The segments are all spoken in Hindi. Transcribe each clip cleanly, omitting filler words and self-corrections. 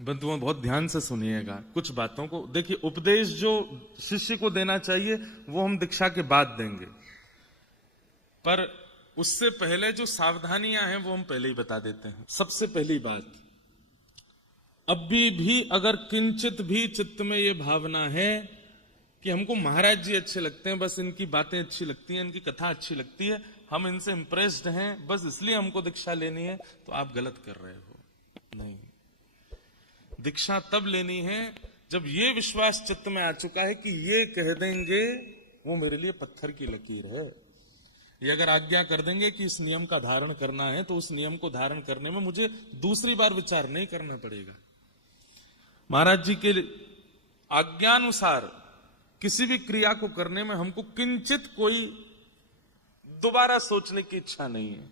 बंधुओं बहुत ध्यान से सुनिएगा कुछ बातों को। देखिए, उपदेश जो शिष्य को देना चाहिए वो हम दीक्षा के बाद देंगे, पर उससे पहले जो सावधानियां हैं वो हम पहले ही बता देते हैं। सबसे पहली बात, अभी भी अगर किंचित भी चित्त में ये भावना है कि हमको महाराज जी अच्छे लगते हैं, बस इनकी बातें अच्छी लगती हैं, इनकी कथा अच्छी लगती है, हम इनसे इंप्रेस्ड हैं, बस इसलिए हमको दीक्षा लेनी है, तो आप गलत कर रहे हो। नहीं, दीक्षा तब लेनी है जब ये विश्वास चित्त में आ चुका है कि ये कह देंगे वो मेरे लिए पत्थर की लकीर है। ये अगर आज्ञा कर देंगे कि इस नियम का धारण करना है, तो उस नियम को धारण करने में मुझे दूसरी बार विचार नहीं करना पड़ेगा। महाराज जी के आज्ञानुसार किसी भी क्रिया को करने में हमको किंचित कोई दोबारा सोचने की इच्छा नहीं है।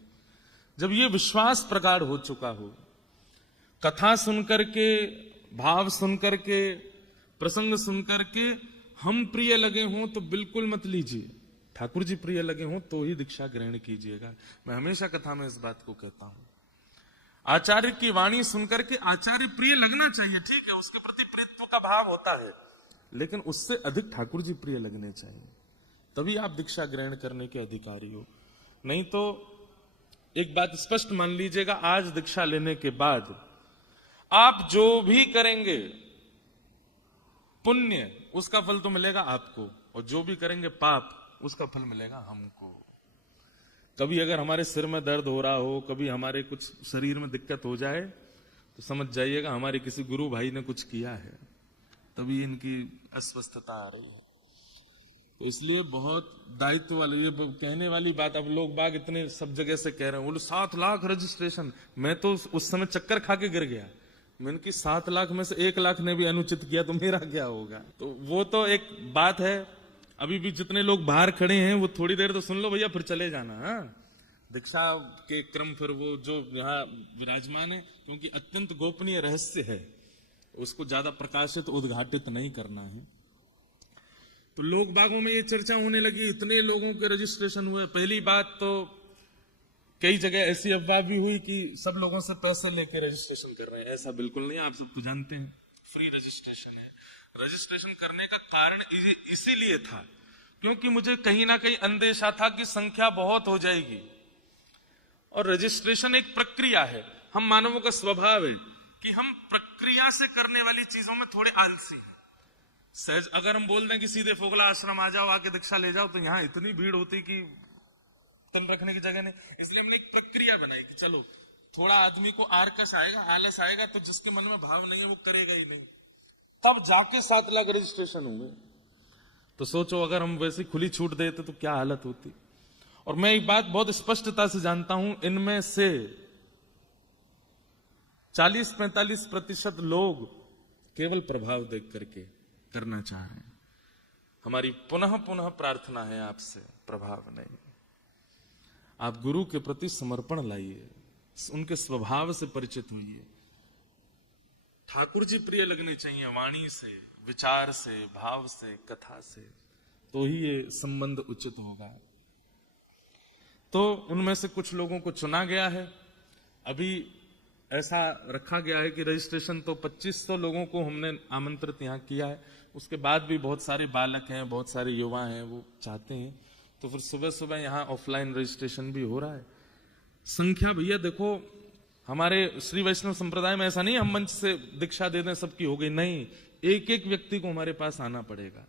जब ये विश्वास प्रगाढ़ हो चुका हो, कथा सुनकर के, भाव सुनकर के, प्रसंग सुनकर के हम प्रिय लगे हों तो बिल्कुल मत लीजिए। ठाकुर जी प्रिय लगे हों तो ही दीक्षा ग्रहण कीजिएगा। मैं हमेशा कथा में इस बात को कहता हूं। आचार्य की वाणी सुनकर के आचार्य प्रिय लगना चाहिए, ठीक है, उसके प्रति प्रियत्व का भाव होता है, लेकिन उससे अधिक ठाकुर जी प्रिय लगने चाहिए, तभी आप दीक्षा ग्रहण करने के अधिकारी हो। नहीं तो एक बात स्पष्ट मान लीजिएगा, आज दीक्षा लेने के बाद आप जो भी करेंगे पुण्य उसका फल तो मिलेगा आपको, और जो भी करेंगे पाप उसका फल मिलेगा हमको। कभी अगर हमारे सिर में दर्द हो रहा हो, कभी हमारे कुछ शरीर में दिक्कत हो जाए, तो समझ जाइएगा हमारे किसी गुरु भाई ने कुछ किया है, तभी इनकी अस्वस्थता आ रही है। तो इसलिए बहुत दायित्व वाली ये कहने वाली बात, अब लोग बाग इतने सब जगह से कह रहे हैं, बोले 7 लाख रजिस्ट्रेशन। मैं तो उस समय चक्कर खा के गिर गया। मैंने कि 7 लाख में से 1 लाख ने भी अनुचित किया तो मेरा क्या होगा। तो वो तो एक बात है। अभी भी जितने लोग बाहर खड़े हैं वो थोड़ी देर तो सुन लो भैया, फिर चले जाना। हाँ, दीक्षा के क्रम फिर वो जो यहाँ विराजमान है, क्योंकि अत्यंत गोपनीय रहस्य है, उसको ज्यादा प्रकाशित उद्घाटित नहीं करना है। तो लोग बागों में ये चर्चा होने लगी, इतने लोगों के रजिस्ट्रेशन हुए। पहली बात तो कई जगह ऐसी अफवाह भी हुई कि सब लोगों से पैसे लेके रजिस्ट्रेशन कर रहे हैं। ऐसा बिल्कुल नहीं, आप सबको जानते हैं, फ्री रजिस्ट्रेशन है। रजिस्ट्रेशन करने का कारण इसीलिए था क्योंकि मुझे कहीं ना कहीं अंदेशा था कि संख्या बहुत हो जाएगी, और रजिस्ट्रेशन एक प्रक्रिया है। हम मानवों का स्वभाव है कि हम प्रक्रिया से करने वाली चीजों में थोड़े आलसी हैं। सहज अगर हम बोल दें कि सीधे फोगला आश्रम आ जाओ, आके दीक्षा ले जाओ, तो यहाँ इतनी भीड़ होती कि तन रखने की जगह नहीं। इसलिए हमने एक प्रक्रिया बनाई कि चलो थोड़ा आदमी को आरकस आएगा, आलस आएगा, तो जिसके मन में भाव नहीं है वो करेगा ही नहीं। तब जाके 7 लाख रजिस्ट्रेशन हुए। तो सोचो अगर हम वैसी खुली छूट देते तो क्या हालत होती। और मैं एक बात बहुत स्पष्टता से जानता हूं, इनमें से 40-45% लोग केवल प्रभाव देख करके करना चाह रहे हैं। हमारी पुनः पुनः प्रार्थना है आपसे, प्रभाव नहीं। आप गुरु के प्रति समर्पण लाइए, उनके स्वभाव से परिचित होइए। ठाकुर जी प्रिय लगने चाहिए, वाणी से, विचार से, भाव से, कथा से, तो ही ये संबंध उचित होगा। तो उनमें से कुछ लोगों को चुना गया है। अभी ऐसा रखा गया है कि रजिस्ट्रेशन तो 2500 लोगों को हमने आमंत्रित यहाँ किया है। उसके बाद भी बहुत सारे बालक हैं, बहुत सारे युवा हैं, वो चाहते हैं, तो फिर सुबह सुबह यहाँ ऑफलाइन रजिस्ट्रेशन भी हो रहा है। संख्या भैया देखो, हमारे श्री वैष्णव संप्रदाय में ऐसा नहीं हम मंच से दीक्षा दे दें सबकी हो गई, नहीं। एक एक व्यक्ति को हमारे पास आना पड़ेगा,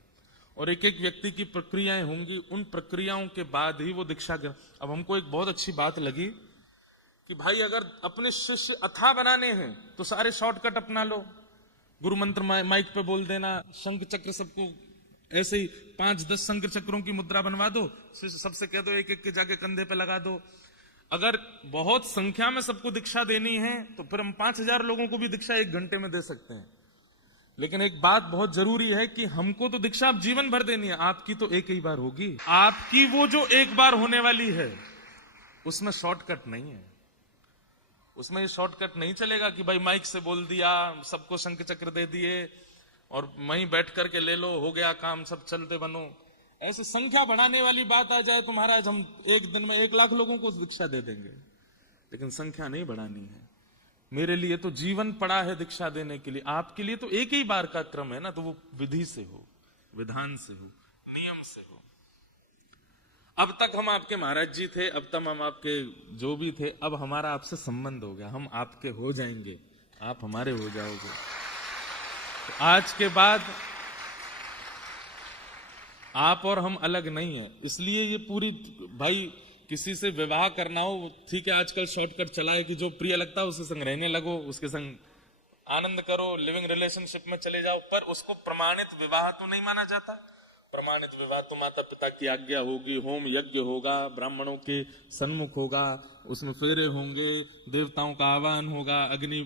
और एक एक व्यक्ति की प्रक्रियाएं होंगी। उन प्रक्रियाओं के बाद ही वो दीक्षा। अब हमको एक बहुत अच्छी बात लगी कि भाई अगर अपने शिष्य अथाह बनाने हैं तो सारे शॉर्टकट अपना लो। गुरु मंत्र माइक पे बोल देना, शंख चक्र सबको ऐसे ही 5-10 शंख चक्रों की मुद्रा बनवा दो, शिष्य सबसे कह दो एक एक के जाके कंधे पे लगा दो। अगर बहुत संख्या में सबको दीक्षा देनी है तो फिर हम 5000 लोगों को भी दीक्षा 1 घंटे में दे सकते हैं। लेकिन एक बात बहुत जरूरी है कि हमको तो दीक्षा आप जीवन भर देनी है, आपकी तो एक ही बार होगी। आपकी वो जो एक बार होने वाली है उसमें शॉर्टकट नहीं है। उसमें शॉर्टकट नहीं चलेगा कि भाई माइक से बोल दिया, सबको शंख चक्र दे दिए और वहीं बैठ करके ले लो, हो गया काम, सब चलते बनो। ऐसे संख्या बढ़ाने वाली बात आ जाए तो महाराज हम एक दिन में 1 लाख लोगों को दीक्षा दे देंगे, लेकिन संख्या नहीं बढ़ानी है। मेरे लिए तो जीवन पड़ा है दीक्षा देने के लिए, आपके लिए तो एक ही बार का क्रम है ना, तो वो विधि से हो, विधान से हो, नियम से हो। अब तक हम आपके महाराज जी थे, अब तक हम आपके जो भी थे, अब हमारा आपसे संबंध हो गया, हम आपके हो जाएंगे, आप हमारे हो जाओगे। तो आज के बाद आप और हम अलग नहीं है। इसलिए ये पूरी, भाई किसी से विवाह करना हो, ठीक है, आजकल शॉर्टकट चला है कि जो प्रिय लगता है उसके संग रहने लगो, उसके संग आनंद करो, लिविंग रिलेशनशिप में चले जाओ, पर उसको प्रमाणित विवाह तो नहीं माना जाता। प्रमाणित विवाह तो माता पिता की आज्ञा होगी, होम यज्ञ होगा, ब्राह्मणों के सन्मुख होगा, उसमें फेरे होंगे, देवताओं का आह्वान होगा, अग्नि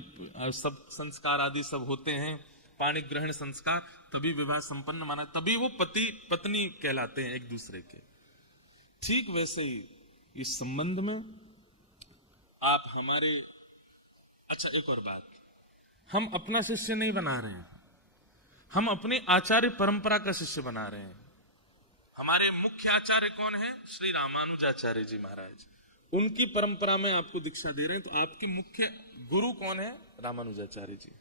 सब संस्कार आदि सब होते हैं, पाणी ग्रहण संस्कार, तभी विवाह संपन्न माना, तभी वो पति पत्नी कहलाते हैं एक दूसरे के। ठीक वैसे ही इस संबंध में आप हमारे, अच्छा एक और बात, हम अपना शिष्य नहीं बना रहे हैं, हम अपने आचार्य परंपरा का शिष्य बना रहे हैं। हमारे मुख्य आचार्य कौन है? श्री रामानुजाचार्य जी महाराज, उनकी परंपरा में आपको दीक्षा दे रहे हैं। तो आपके मुख्य गुरु कौन है? रामानुजाचार्य जी।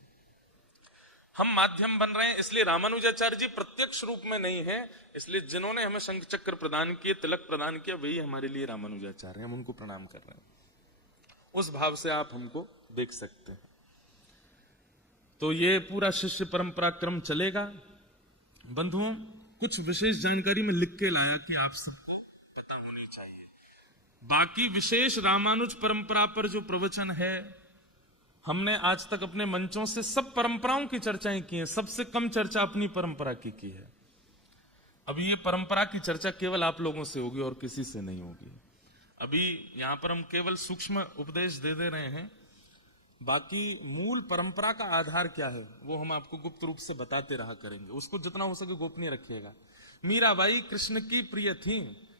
हम माध्यम बन रहे हैं, इसलिए रामानुजाचार्य जी प्रत्यक्ष रूप में नहीं है, इसलिए जिन्होंने हमें शंख चक्र प्रदान किए, तिलक प्रदान किया, वही हमारे लिए रामानुजाचार्य हैं, हम उनको प्रणाम कर रहे हैं। उस भाव से आप हमको देख सकते हैं। तो ये पूरा शिष्य परंपरा क्रम चलेगा। बंधुओं, कुछ विशेष जानकारी में लिख के लाया कि आप सबको पता होनी चाहिए। बाकी विशेष रामानुज परंपरा पर जो प्रवचन है, हमने आज तक अपने मंचों से सब परंपराओं की चर्चाएं की हैं, सबसे कम चर्चा अपनी परंपरा की है। अभी ये परंपरा की चर्चा केवल आप लोगों से होगी और किसी से नहीं होगी। अभी यहां पर हम केवल सूक्ष्म उपदेश दे रहे हैं, बाकी मूल परंपरा का आधार क्या है वो हम आपको गुप्त रूप से बताते रहा करेंगे। उसको जितना हो सके गोपनीय रखिएगा। मीराबाई कृष्ण की प्रिय थी,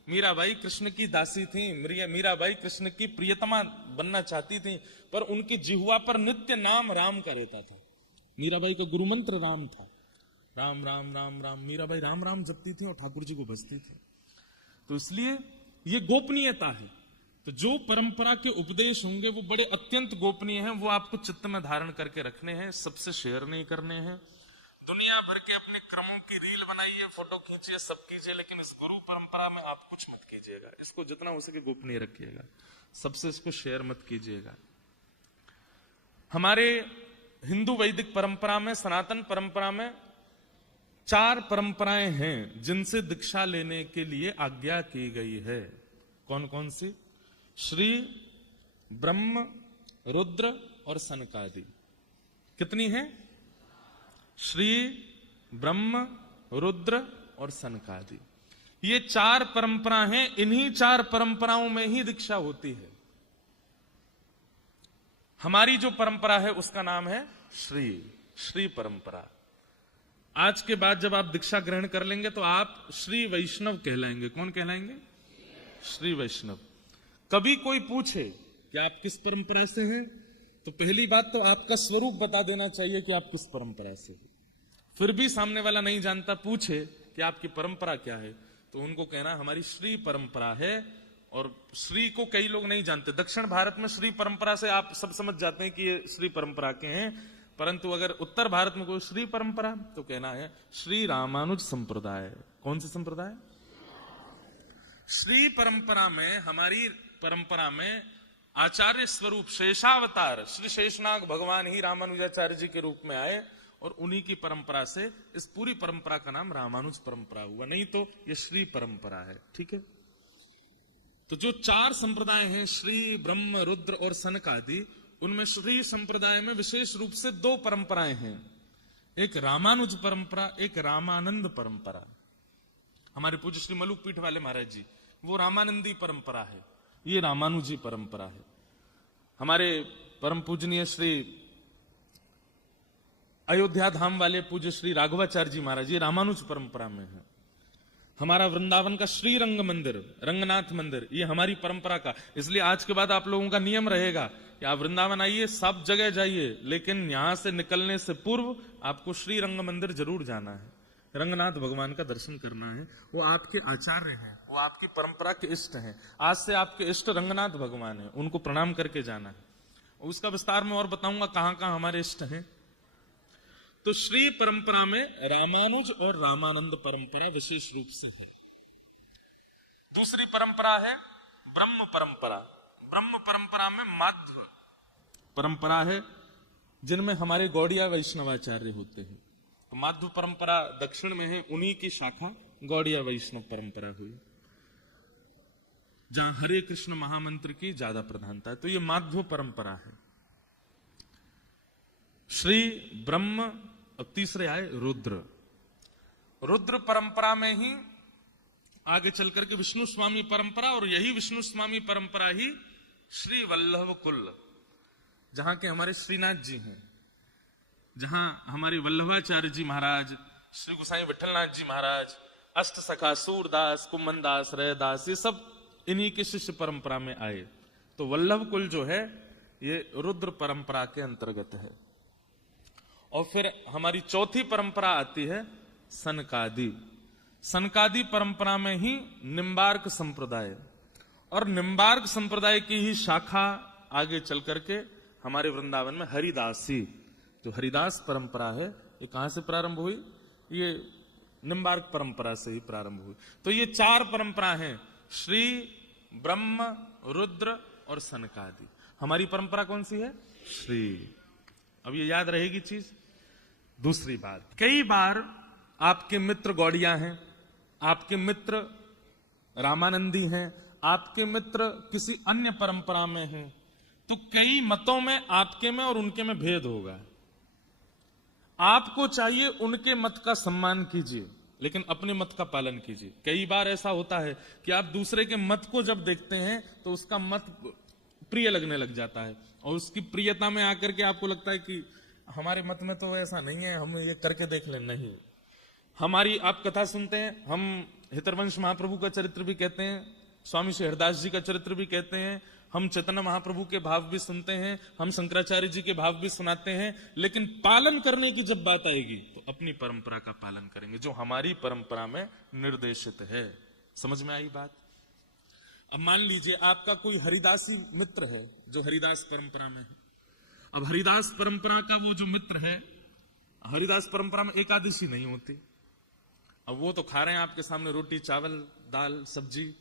मीराबाई कृष्ण की दासी थी, मीराबाई कृष्ण की प्रियतमा बनना चाहती थी, पर उनकी जिह्वा पर नित्य नाम राम का रहता था। मीराबाई का गुरु मंत्र राम था, राम राम राम राम। मीराबाई राम राम जपती थी और ठाकुर जी को बसती थी। तो इसलिए ये गोपनीयता है। तो जो परंपरा के उपदेश होंगे वो बड़े अत्यंत गोपनीय हैं, वो आपको चित्त में धारण करके रखने हैं, सबसे शेयर नहीं करने हैं। दुनिया भर के अपने क्रमों की रील बनाइए, फोटो खींचिए, सब कीजिए, लेकिन इस गुरु परंपरा में आप कुछ मत कीजिएगा। इसको जितना हो सके गोपनीय रखिएगा, सबसे इसको शेयर मत कीजिएगा। हमारे हिंदू वैदिक परंपरा में, सनातन परंपरा में 4 परंपराएं हैं जिनसे दीक्षा लेने के लिए आज्ञा की गई है। कौन कौन सी? श्री, ब्रह्म, रुद्र और सनकादि। कितनी है? श्री, ब्रह्म, रुद्र और सनकादि। ये 4 परंपरा हैं। इन्हीं 4 परंपराओं में ही दीक्षा होती है। हमारी जो परंपरा है उसका नाम है श्री परंपरा। आज के बाद जब आप दीक्षा ग्रहण कर लेंगे तो आप श्री वैष्णव कहलाएंगे। कौन कहलाएंगे? श्री वैष्णव। कभी कोई पूछे कि आप किस परंपरा से हैं, तो पहली बात तो आपका स्वरूप बता देना चाहिए कि आप किस परंपरा से हैं। फिर भी सामने वाला नहीं जानता, पूछे कि आपकी परंपरा क्या है, तो उनको कहना हमारी श्री परंपरा है। और श्री को कई लोग नहीं जानते। दक्षिण भारत में श्री परंपरा से आप सब समझ जाते हैं कि ये श्री परंपरा के हैं, परंतु अगर उत्तर भारत में कोई श्री परंपरा, तो कहना है श्री रामानुज संप्रदाय। कौन सी संप्रदाय? श्री परंपरा में, हमारी परंपरा में आचार्य स्वरूप शेषावतार श्री शेषनाग भगवान ही रामानुजाचार्य जी के रूप में आए, और उन्हीं की परंपरा से इस पूरी परंपरा का नाम रामानुज परंपरा हुआ, नहीं तो ये श्री परंपरा है। ठीक है। तो जो 4 संप्रदाय हैं, श्री, ब्रह्म, रुद्र और सनकादि, उनमें श्री संप्रदाय में विशेष रूप से 2 परंपराएं हैं। एक रामानुज परंपरा, एक रामानंद परंपरा। हमारे पूज्य श्री मलुक पीठ वाले महाराज जी, वो रामानंदी परंपरा है, ये रामानुजी परंपरा है। हमारे परम पूजनीय श्री अयोध्या धाम वाले पूज्य श्री राघवाचार्य जी महाराज, ये रामानुज परंपरा में है। हमारा वृंदावन का श्री रंग मंदिर, रंगनाथ मंदिर, ये हमारी परंपरा का। इसलिए आज के बाद आप लोगों का नियम रहेगा कि आप वृंदावन आइए, सब जगह जाइए, लेकिन यहां से निकलने से पूर्व आपको श्री रंग मंदिर जरूर जाना है, रंगनाथ भगवान का दर्शन करना है। वो आपके आचार्य हैं, वो आपकी परंपरा के इष्ट हैं। आज से आपके इष्ट रंगनाथ भगवान हैं, उनको प्रणाम करके जाना है। उसका विस्तार में और बताऊंगा कहां कहां हमारे इष्ट हैं। तो श्री परंपरा में रामानुज और रामानंद परंपरा विशेष रूप से है। दूसरी परंपरा है ब्रह्म परंपरा। ब्रह्म परंपरा में माध्व परंपरा है, जिनमें हमारे गौड़िया वैष्णवाचार्य होते हैं। तो माध्व परंपरा दक्षिण में है, उन्हीं की शाखा गौड़िया वैष्णव परंपरा हुई, जहां हरे कृष्ण महामंत्र की ज्यादा प्रधानता है। तो ये माध्व परंपरा है। श्री ब्रह्म और तीसरे आए रुद्र। रुद्र परंपरा में ही आगे चलकर के विष्णु स्वामी परंपरा, और यही विष्णु स्वामी परंपरा ही श्री वल्लभ कुल, जहां के हमारे श्रीनाथ जी हैं, जहां हमारे वल्लभाचार्य जी महाराज, श्री गोसाई विठलनाथ जी महाराज, अष्ट सखा सूरदास, कुमनदास, रैदास, ये सब इन्हीं के शिष्य परंपरा में आए। तो वल्लभ कुल जो है ये रुद्र परंपरा के अंतर्गत है। और फिर हमारी चौथी परंपरा आती है सनकादि। सनकादि परंपरा में ही निम्बार्क संप्रदाय, और निम्बार्क संप्रदाय की ही शाखा आगे चल करके हमारे वृंदावन में हरिदासी, जो हरिदास परंपरा है, ये कहां से प्रारंभ हुई? ये निम्बार्क परंपरा से ही प्रारंभ हुई। तो ये चार परंपरा हैं, श्री, ब्रह्म, रुद्र और सनकादि। हमारी परंपरा कौन सी है? श्री। अब ये याद रहेगी चीज। दूसरी बात, कई बार आपके मित्र गौड़िया हैं, आपके मित्र रामानंदी हैं, आपके मित्र किसी अन्य परंपरा में हैं, तो कई मतों में आपके में और उनके में भेद होगा। आपको चाहिए उनके मत का सम्मान कीजिए, लेकिन अपने मत का पालन कीजिए। कई बार ऐसा होता है कि आप दूसरे के मत को जब देखते हैं तो उसका मत प्रिय लगने लग जाता है, और उसकी प्रियता में आकर के आपको लगता है कि हमारे मत में तो ऐसा नहीं है, हम ये करके देख लें। नहीं, हमारी आप कथा सुनते हैं, हम हितरवंश महाप्रभु का चरित्र भी कहते हैं, स्वामी श्री हरदास जी का चरित्र भी कहते हैं, हम चैतन्य महाप्रभु के भाव भी सुनते हैं, हम शंकराचार्य जी के भाव भी सुनाते हैं, लेकिन पालन करने की जब बात आएगी तो अपनी परंपरा का पालन करेंगे, जो हमारी परंपरा में निर्देशित है। समझ में आई बात? अब मान लीजिए आपका कोई हरिदासी मित्र है जो हरिदास परंपरा में है। अब हरिदास परंपरा का वो जो मित्र है, हरिदास परंपरा में एकादशी नहीं होती। अब वो तो खा रहे हैं आपके सामने रोटी, चावल, दाल, सब्जी,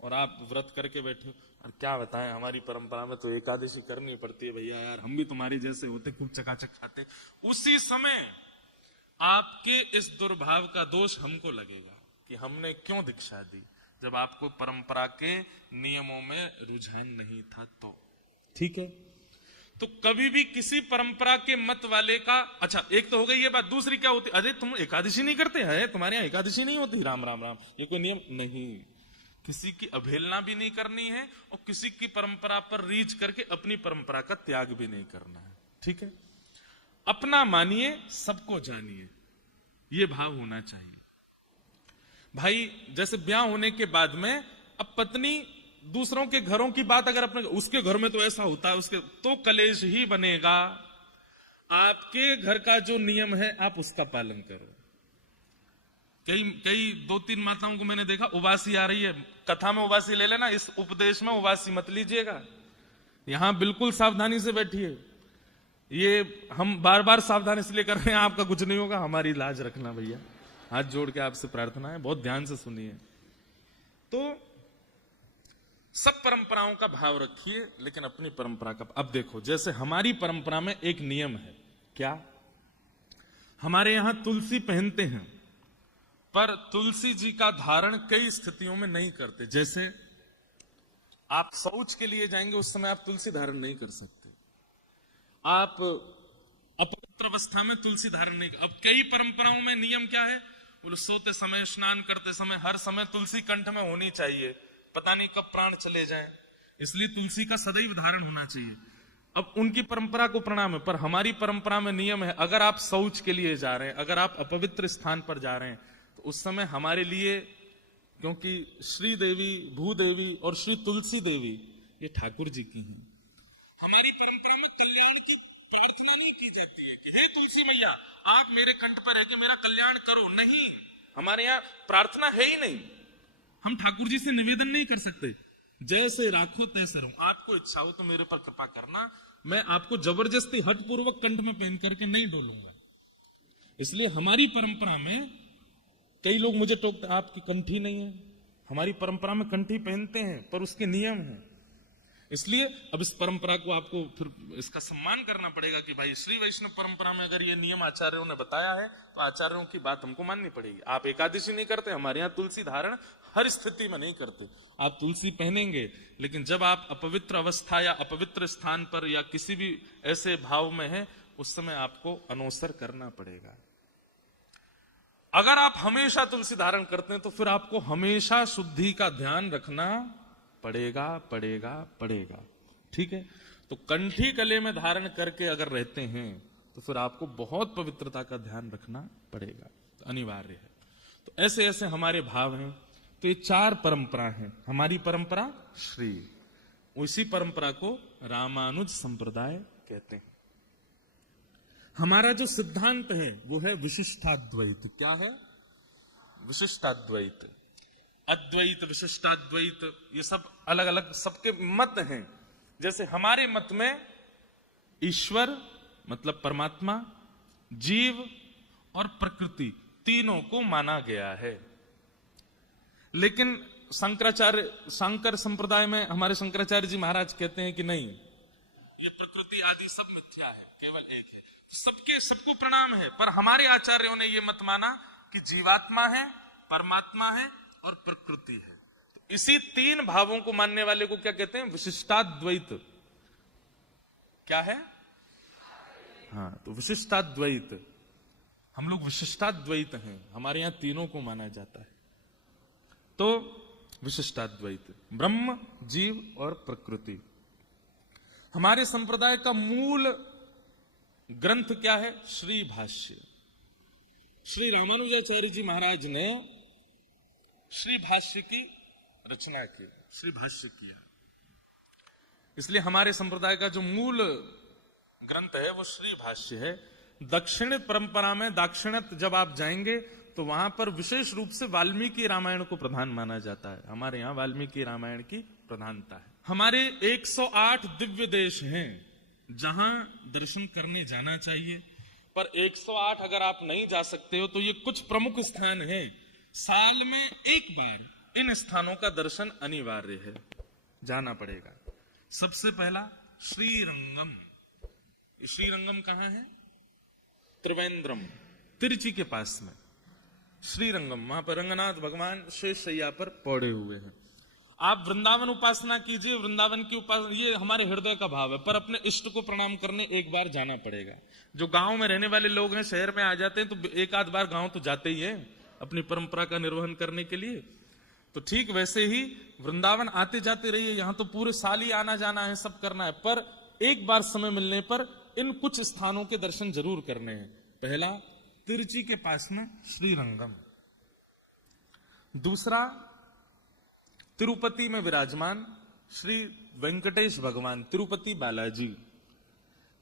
और आप व्रत करके बैठे हो। और क्या बताएं, हमारी परंपरा में तो एकादशी करनी पड़ती है भैया, यार हम भी तुम्हारी जैसे होते, खूब चकाचक खाते। उसी समय आपके इस दुर्भाव का दोष हमको लगेगा कि हमने क्यों दीक्षा दी, जब आपको परंपरा के नियमों में रुझान नहीं था। तो ठीक है, तो कभी भी किसी परंपरा के मत वाले का, अच्छा एक तो हो गई ये बात। दूसरी क्या होती? अरे तुम एकादशी नहीं करते हैं, तुम्हारे यहाँ एकादशी नहीं होती? राम राम राम, ये कोई नियम नहीं। किसी की अवहेलना भी नहीं करनी है, और किसी की परंपरा पर रीझ करके अपनी परंपरा का त्याग भी नहीं करना है। ठीक है, अपना मानिए, सबको जानिए, ये भाव होना चाहिए। भाई जैसे ब्याह होने के बाद में अब पत्नी दूसरों के घरों की बात अगर अपने, उसके घर में तो ऐसा होता है, उसके तो कलेश ही बनेगा। आपके घर का जो नियम है आप उसका पालन करो। कई 2-3 माताओं को मैंने देखा, उबासी आ रही है, कथा में उबासी ले लेना, इस उपदेश में उबासी मत लीजिएगा। यहां बिल्कुल सावधानी से बैठिए। ये हम बार बार सावधानी इसलिए कर रहे हैं, आपका कुछ नहीं होगा, हमारी लाज रखना भैया, हाथ जोड़ के आपसे प्रार्थना है, बहुत ध्यान से सुनिए। तो सब परंपराओं का भाव रखिए, लेकिन अपनी परंपरा का। अब देखो, जैसे हमारी परंपरा में एक नियम है, क्या? हमारे यहां तुलसी पहनते हैं, पर तुलसी जी का धारण कई स्थितियों में नहीं करते। जैसे आप शौच के लिए जाएंगे, उस समय आप तुलसी धारण नहीं कर सकते। आप अपवित्र अवस्था में तुलसी धारण नहीं। अब कई परंपराओं में नियम क्या है? बोले सोते समय, स्नान करते समय, हर समय तुलसी कंठ में होनी चाहिए, पता नहीं कब प्राण चले जाएं, इसलिए तुलसी का सदैव धारण होना चाहिए। अब उनकी परंपरा को प्रणाम है, पर हमारी परंपरा में नियम है, अगर आप शौच के लिए जा रहे हैं, अगर आप अपवित्र स्थान पर जा रहे हैं, तो उस समय हमारे लिए, क्योंकि श्री देवी, भूदेवी और श्री तुलसी देवी ये ठाकुर जी की हैं, हमारी परंपरा में कल्याण की प्रार्थना नहीं की जाती है कि हे तुलसी मैया आप मेरे कंठ पर रह के मेरा कल्याण करो। नहीं, हमारे यहाँ प्रार्थना है ही नहीं। हम ठाकुर जी से निवेदन नहीं कर सकते, जैसे राखो तैसे रहो, आपको इच्छा हो तो मेरे पर कृपा करना, मैं आपको जबरदस्ती हठपूर्वक कंठ में पहन करके नहीं डोलूंगा। इसलिए हमारी परंपरा में कई लोग मुझे टोकते, आपकी कंठी नहीं है। हमारी परंपरा में कंठी पहनते हैं, पर उसके नियम हैं। इसलिए अब इस परंपरा को आपको फिर इसका सम्मान करना पड़ेगा कि भाई श्री वैष्णव परंपरा में अगर ये नियम आचार्यों ने बताया है तो आचार्यों की बात हमको माननी पड़ेगी। आप एकादशी नहीं करते, हमारे यहाँ तुलसी धारण हर स्थिति में नहीं करते। आप तुलसी पहनेंगे, लेकिन जब आप अपवित्र अवस्था या अपवित्र स्थान पर या किसी भी ऐसे भाव में है, उस समय आपको अनोसर करना पड़ेगा। अगर आप हमेशा तुलसी धारण करते हैं तो फिर आपको हमेशा शुद्धि का ध्यान रखना पड़ेगा पड़ेगा पड़ेगा। ठीक है, तो कंठी गले में धारण करके अगर रहते हैं तो फिर आपको बहुत पवित्रता का ध्यान रखना पड़ेगा, तो अनिवार्य है। तो ऐसे ऐसे हमारे भाव हैं। तो ये 4 परंपरा हैं। हमारी परंपरा श्री, उसी परंपरा को रामानुज संप्रदाय कहते हैं। हमारा जो सिद्धांत है वो है विशिष्टाद्वैत। क्या है? विशिष्टाद्वैत। अद्वैत, विशिष्टाद्वैत, ये सब अलग अलग सबके मत हैं। जैसे हमारे मत में ईश्वर मतलब परमात्मा, जीव और प्रकृति तीनों को माना गया है। लेकिन शंकर संप्रदाय में हमारे शंकराचार्य जी महाराज कहते हैं कि नहीं, ये प्रकृति आदि सब मिथ्या है, केवल एक है। सबको प्रणाम है, पर हमारे आचार्यों ने यह मत माना कि जीवात्मा है, परमात्मा है और प्रकृति है। तो इसी 3 भावों को मानने वाले को क्या कहते हैं? विशिष्टाद्वैत। क्या है? हाँ, तो विशिष्टाद्वैत। हम लोग विशिष्टाद्वैत हैं, हमारे यहां तीनों को माना जाता है। तो विशिष्टाद्वैत, ब्रह्म, जीव और प्रकृति। हमारे संप्रदाय का मूल ग्रंथ क्या है? श्री भाष्य। श्री रामानुजाचार्य जी महाराज ने श्री भाष्य की रचना की, श्री भाष्य किया। इसलिए हमारे संप्रदाय का जो मूल ग्रंथ है वो श्री भाष्य है। दक्षिण परंपरा में दाक्षिणात्य जब आप जाएंगे तो वहां पर विशेष रूप से वाल्मीकि रामायण को प्रधान माना जाता है। हमारे यहां वाल्मीकि रामायण की प्रधानता है। हमारे 108 दिव्य देश हैं जहां दर्शन करने जाना चाहिए, पर 108 अगर आप नहीं जा सकते हो तो ये कुछ प्रमुख स्थान है। साल में एक बार इन स्थानों का दर्शन अनिवार्य है, जाना पड़ेगा। सबसे पहला श्रीरंगम। श्रीरंगम कहां है? त्रिवेंद्रम, तिरुचि के पास में श्रीरंगम। वहां पर रंगनाथ भगवान शेष शैया पर पौड़े हुए हैं। आप वृंदावन उपासना कीजिए, वृंदावन की उपासना, ये हमारे हृदय का भाव है, पर अपने इष्ट को प्रणाम करने एक बार जाना पड़ेगा। जो गांव में रहने वाले लोग हैं, शहर में आ जाते हैं तो एक आध बार गांव तो जाते ही हैं अपनी परंपरा का निर्वहन करने के लिए। तो ठीक वैसे ही वृंदावन आते जाते रहिए। यहां तो पूरे साल ही आना जाना है, सब करना है, पर एक बार समय मिलने पर इन कुछ स्थानों के दर्शन जरूर करने हैं। पहला तिरुचि के पास में श्रीरंगम। दूसरा तिरुपति में विराजमान श्री वेंकटेश भगवान, तिरुपति बालाजी।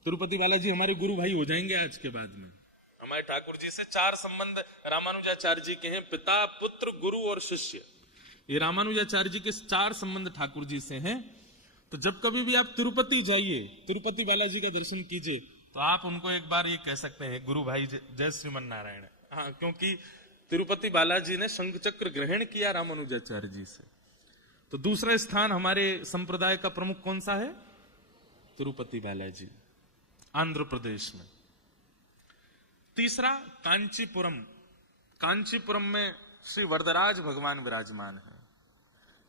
तिरुपति बालाजी हमारे गुरु भाई हो जाएंगे आज के बाद में। हमारे ठाकुर जी से 4 संबंध रामानुजाचार्य जी के हैं, पिता, पुत्र, गुरु और शिष्य। ये रामानुजाचार्य जी के 4 संबंध ठाकुर जी से हैं। तो जब कभी भी आप तिरुपति जाइए, तिरुपति बालाजी का दर्शन कीजिए, तो आप उनको एक बार ये कह सकते हैं, गुरु भाई जय श्रीमन नारायण। हाँ, क्योंकि तिरुपति बालाजी ने शंख चक्र ग्रहण किया रामानुजाचार्य जी से। तो दूसरा स्थान हमारे संप्रदाय का प्रमुख कौन सा है? तिरुपति बालाजी, आंध्र प्रदेश में। तीसरा कांचीपुरम। कांचीपुरम में श्री वरदराज भगवान विराजमान है।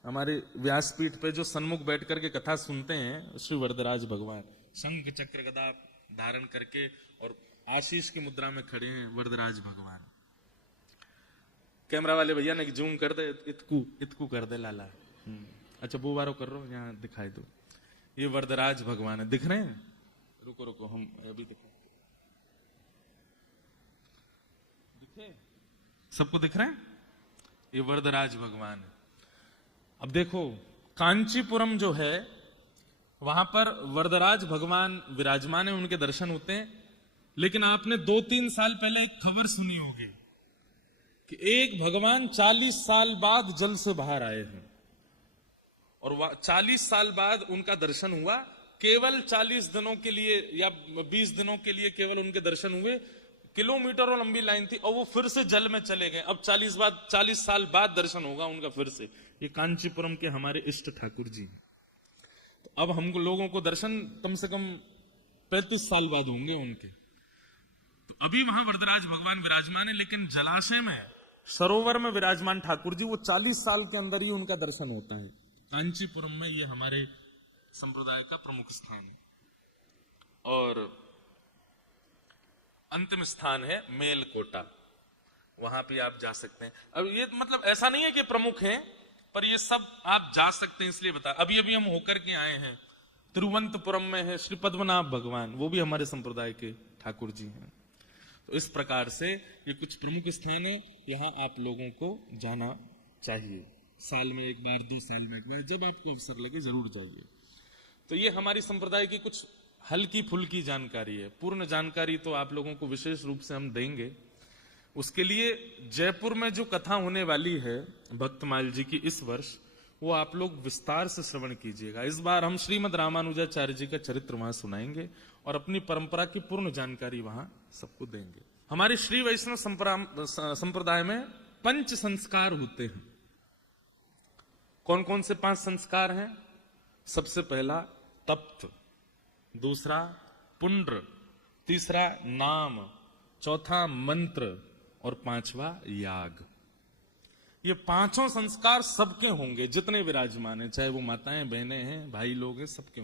हमारे व्यासपीठ पे जो सन्मुख बैठ करके कथा सुनते हैं, श्री वरदराज भगवान शंख चक्र गदा धारण करके और आशीष की मुद्रा में खड़े हैं वरदराज भगवान। कैमरा वाले भैया ने जूम कर दे, इतकू कर दे लाला। अच्छा, वो बारो कर रहा, यहाँ दिखाई दो। ये वरदराज भगवान है, दिख रहे हैं? रुको रुको, हम अभी दिखे, सबको दिख रहे हैं? ये वरदराज भगवान है। अब देखो, कांचीपुरम जो है वहां पर वरदराज भगवान विराजमान है, उनके दर्शन होते हैं। लेकिन आपने 2-3 साल पहले एक खबर सुनी होगी कि एक भगवान 40 साल बाद जल से बाहर आए हैं और 40 साल बाद उनका दर्शन हुआ, केवल 40 दिनों के लिए या 20 दिनों के लिए केवल उनके दर्शन हुए, किलोमीटरों लंबी लाइन थी, और वो फिर से जल में चले गए। अब 40 साल बाद दर्शन होगा उनका फिर से। ये कांचीपुरम के हमारे इष्ट ठाकुर जी। तो अब हमको लोगों को दर्शन कम से कम 35 साल बाद होंगे उनके। तो अभी वहां वरदराज भगवान विराजमान है, लेकिन जलाशय में, सरोवर में विराजमान ठाकुर जी, वो 40 साल के अंदर ही उनका दर्शन होता है। कांचीपुरम में ये हमारे संप्रदाय का प्रमुख स्थान है। और अंतिम स्थान है मेलकोटा, वहां भी आप जा सकते हैं। अब ये मतलब ऐसा नहीं है कि प्रमुख है, पर ये सब आप जा सकते हैं, इसलिए बता। अभी अभी हम होकर के आए हैं, तिरुवनंतपुरम में है श्री पद्मनाभ भगवान, वो भी हमारे संप्रदाय के ठाकुर जी हैं। तो इस प्रकार से ये कुछ प्रमुख स्थान है, यहाँ आप लोगों को जाना चाहिए। साल में एक बार, 2 साल में एक बार, जब आपको अवसर लगे जरूर जाइए। तो ये हमारी संप्रदाय की कुछ हल्की फुल्की जानकारी है। पूर्ण जानकारी तो आप लोगों को विशेष रूप से हम देंगे। उसके लिए जयपुर में जो कथा होने वाली है भक्तमाल जी की इस वर्ष, वो आप लोग विस्तार से श्रवण कीजिएगा। इस बार हम श्रीमद रामानुजाचार्य जी का चरित्र वहां सुनाएंगे और अपनी परंपरा की पूर्ण जानकारी वहां सबको देंगे। हमारे श्री वैष्णव संप्रदाय में 5 संस्कार होते हैं। कौन कौन से 5 संस्कार हैं? सबसे पहला तप्त, दूसरा पुंड्र, तीसरा नाम, चौथा मंत्र और 5वां याग। ये 5 संस्कार सबके होंगे, जितने विराजमान हैं, चाहे वो माताएं, बहनें हैं, भाई लोग हैं, सबके।